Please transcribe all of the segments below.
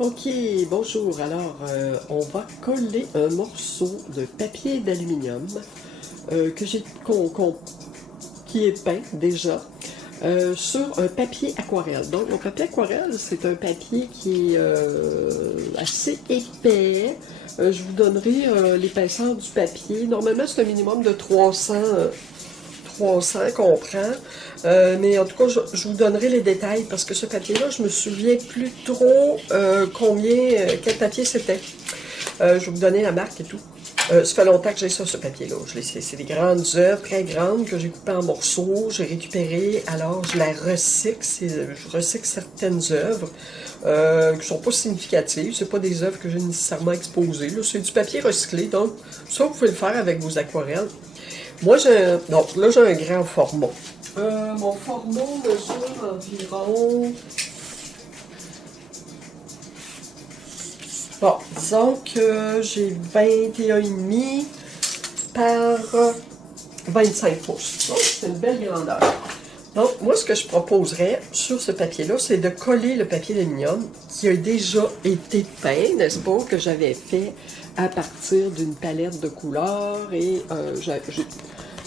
Ok, bonjour. Alors, on va coller un morceau de papier d'aluminium que j'ai qui est peint déjà sur un papier aquarelle. Donc, le papier aquarelle, c'est un papier qui est assez épais. Je vous donnerai l'épaisseur du papier. Normalement, c'est un minimum de 300 qu'on prend. Mais en tout cas, je vous donnerai les détails parce que ce papier-là, je me souviens plus trop quel papier c'était. Je vais vous donner la marque et tout. Ça fait longtemps que j'ai ça, ce papier-là. C'est des grandes œuvres, très grandes, que j'ai coupées en morceaux, j'ai récupéré, alors je la recycle. Je recycle certaines œuvres qui sont pas significatives. C'est pas des œuvres que j'ai nécessairement exposées. C'est du papier recyclé, donc ça, vous pouvez le faire avec vos aquarelles. Moi, donc là, j'ai un grand format. Mon format mesure environ... Bon, disons que j'ai 21,5 par 25 pouces. Donc, c'est une belle grandeur. Donc, moi, ce que je proposerais sur ce papier-là, c'est de coller le papier d'aluminium qui a déjà été peint, n'est-ce pas, que j'avais fait à partir d'une palette de couleurs et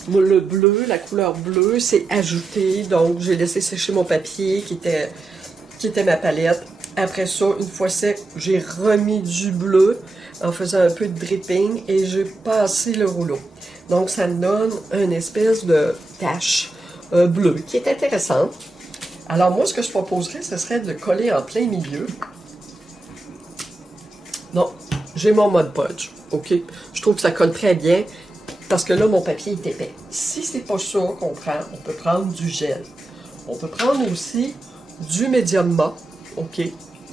le bleu, la couleur bleue, c'est ajouté. Donc, j'ai laissé sécher mon papier qui était ma palette. Après ça, une fois sec, j'ai remis du bleu en faisant un peu de dripping et j'ai passé le rouleau. Donc, ça me donne une espèce de tache bleue qui est intéressante. Alors, moi, ce que je proposerais, ce serait de coller en plein milieu. Non, j'ai mon Mod Podge, ok? Je trouve que ça colle très bien parce que là, mon papier est épais. Si c'est pas ça qu'on prend, on peut prendre du gel. On peut prendre aussi du médium mat, ok?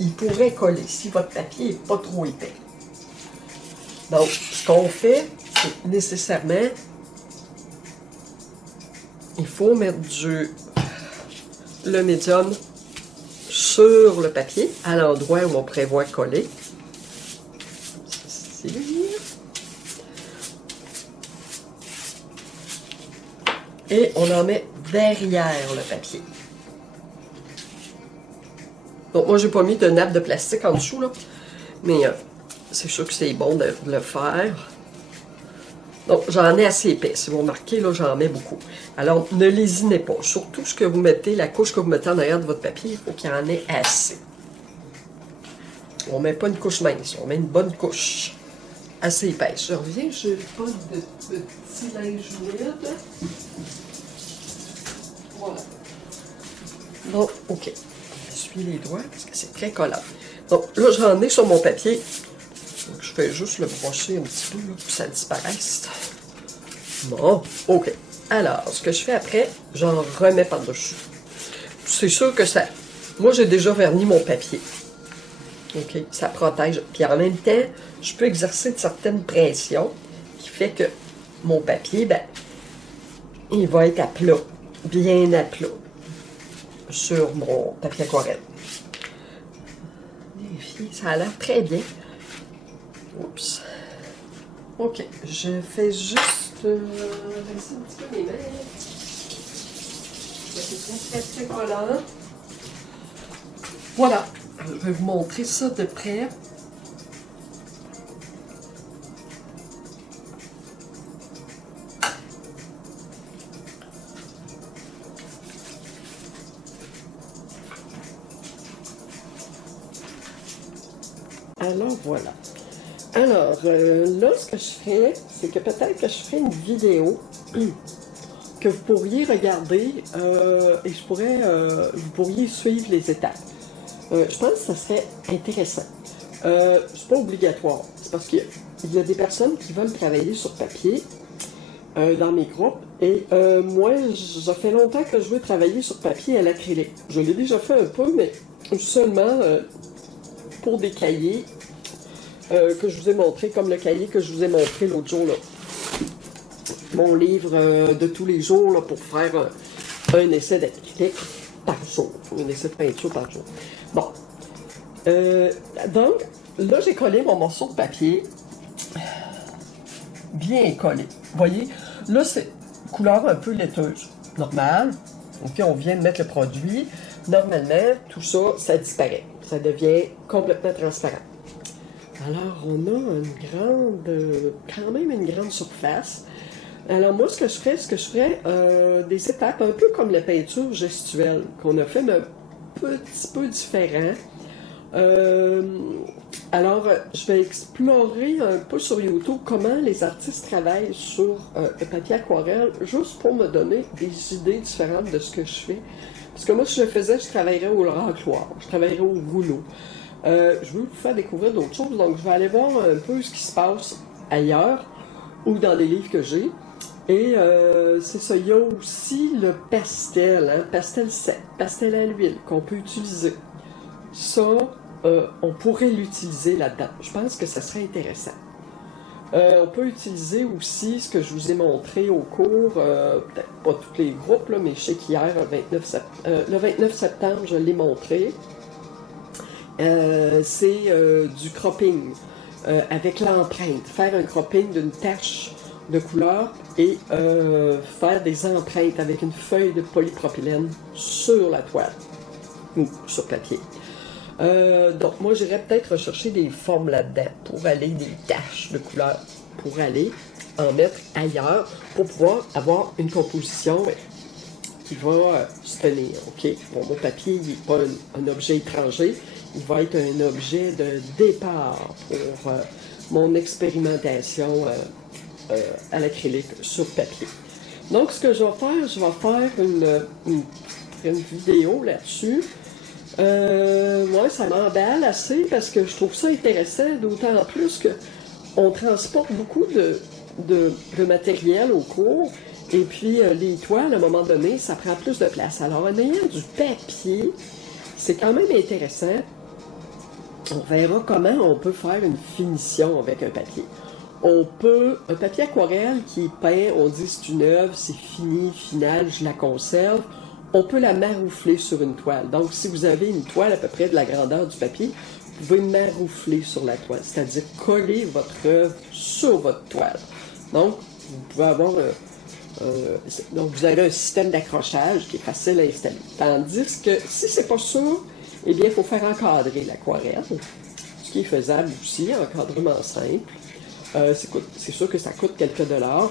Il pourrait coller si votre papier n'est pas trop épais. Donc, ce qu'on fait, c'est nécessairement, il faut mettre le médium sur le papier, à l'endroit où on prévoit coller. Ici. Et on en met derrière le papier. Donc, moi, j'ai pas mis de nappe de plastique en dessous, là. Mais c'est sûr que c'est bon de le faire. Donc, j'en ai assez épais. Si vous remarquez, là, j'en mets beaucoup. Alors, ne lésinez pas. Surtout ce que vous mettez, la couche que vous mettez en arrière de votre papier, il faut qu'il y en ait assez. On met pas une couche mince, on met une bonne couche. Assez épaisse. Je reviens, je n'ai pas de petit linge humide. Voilà. Donc, ok. J'essuie les doigts parce que c'est très collant. Donc, là, j'en ai sur mon papier. Donc, je fais juste le brosser un petit peu là, pour que ça disparaisse. Bon, ok. Alors, ce que je fais après, j'en remets par-dessus. C'est sûr que ça... Moi, j'ai déjà verni mon papier. Ok, ça protège. Puis en même temps, je peux exercer une certaine pression qui fait que mon papier, ben, il va être à plat, bien à plat, sur mon papier aquarelle. Vérifiez, ça a l'air très bien. Oups. Ok, je fais juste... rincer un petit peu mes mains. C'est très, très collant. Voilà. Je vais vous montrer ça de près. Alors voilà. Alors là, ce que je ferais, c'est que peut-être que je ferai une vidéo que vous pourriez regarder et vous pourriez suivre les étapes. Je pense que ça serait intéressant. C'est pas obligatoire. C'est parce qu'il y a des personnes qui veulent travailler sur papier dans mes groupes. Et moi, ça fait longtemps que je veux travailler sur papier à l'acrylique. Je l'ai déjà fait un peu, mais seulement pour des cahiers que je vous ai montré, comme le cahier que je vous ai montré l'autre jour. Là. Mon livre de tous les jours là, pour faire un essai d'acrylique par jour. Un essai de peinture par jour. Bon. Donc, là, j'ai collé mon morceau de papier. Bien collé. Vous voyez, là, c'est couleur un peu laiteuse. Normal. OK, on vient de mettre le produit. Normalement, tout ça, ça disparaît. ça devient complètement transparent. Alors, on a une grande, quand même une grande surface. Alors, moi, ce que je ferais des étapes un peu comme la peinture gestuelle qu'on a fait, mais un petit peu différent. Euh, alors, je vais explorer un peu sur YouTube comment les artistes travaillent sur le papier aquarelle, juste pour me donner des idées différentes de ce que je fais. Parce que moi, si je le faisais, je travaillerais au racloir, je travaillerais au rouleau. Je veux vous faire découvrir d'autres choses, donc je vais aller voir un peu ce qui se passe ailleurs ou dans les livres que j'ai. Et c'est ça, il y a aussi le pastel, hein, pastel sec, pastel à l'huile qu'on peut utiliser. Ça, on pourrait l'utiliser là-dedans. Je pense que ça serait intéressant. On peut utiliser aussi ce que je vous ai montré au cours, peut-être pas tous les groupes, là, mais je sais qu'hier, le 29 septembre, je l'ai montré. C'est du cropping avec l'empreinte. Faire un cropping d'une tache de couleur et faire des empreintes avec une feuille de polypropylène sur la toile ou sur papier. Donc moi j'irais peut-être rechercher des formes là-dedans pour aller, des taches de couleur, pour aller en mettre ailleurs pour pouvoir avoir une composition qui va se tenir. Ok, bon, mon papier n'est pas un objet étranger, il va être un objet de départ pour mon expérimentation à l'acrylique sur papier. Donc ce que je vais faire une vidéo là-dessus. Ouais, ça m'emballe assez parce que je trouve ça intéressant, d'autant plus que on transporte beaucoup de matériel au cours, et puis les toiles, à un moment donné, ça prend plus de place. Alors, en ayant du papier, c'est quand même intéressant. On verra comment on peut faire une finition avec un papier. Un papier aquarelle qui est peint, on dit c'est une œuvre, c'est fini, final, je la conserve. On peut la maroufler sur une toile. Donc, si vous avez une toile à peu près de la grandeur du papier, vous pouvez maroufler sur la toile, c'est-à-dire coller votre œuvre sur votre toile. Donc, vous pouvez avoir donc vous avez un système d'accrochage qui est facile à installer. Tandis que si c'est pas ça, eh bien, il faut faire encadrer l'aquarelle, ce qui est faisable aussi, encadrement simple. C'est sûr que ça coûte quelques dollars.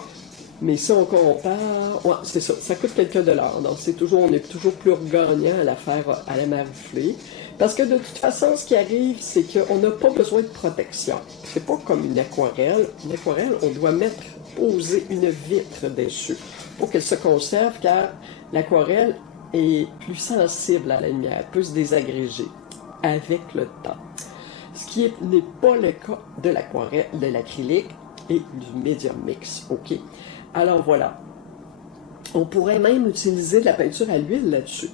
Mais si on compare, ouais, c'est ça, ça coûte quelques dollars. Donc on est toujours plus gagnant à la faire à la maroufler. Parce que de toute façon, ce qui arrive, c'est qu'on n'a pas besoin de protection. C'est pas comme une aquarelle. Une aquarelle, on doit poser une vitre dessus pour qu'elle se conserve, car l'aquarelle est plus sensible à la lumière, peut se désagréger avec le temps. Ce qui n'est pas le cas de l'aquarelle, de l'acrylique et du médium mix, ok? Alors voilà, on pourrait même utiliser de la peinture à l'huile là-dessus.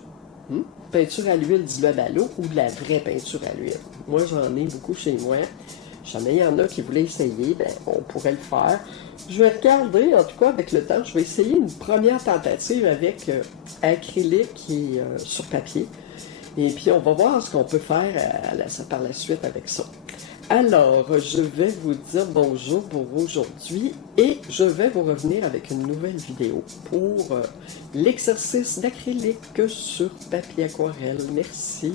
Peinture à l'huile diluable à l'eau ou de la vraie peinture à l'huile. Moi, j'en ai beaucoup chez moi. Jamais il y en a qui voulaient essayer, ben, on pourrait le faire. Je vais regarder, en tout cas, avec le temps, je vais essayer une première tentative avec acrylique et sur papier. Et puis, on va voir ce qu'on peut faire par la suite avec ça. Alors, je vais vous dire bonjour pour aujourd'hui et je vais vous revenir avec une nouvelle vidéo pour l'exercice d'acrylique sur papier aquarelle. Merci.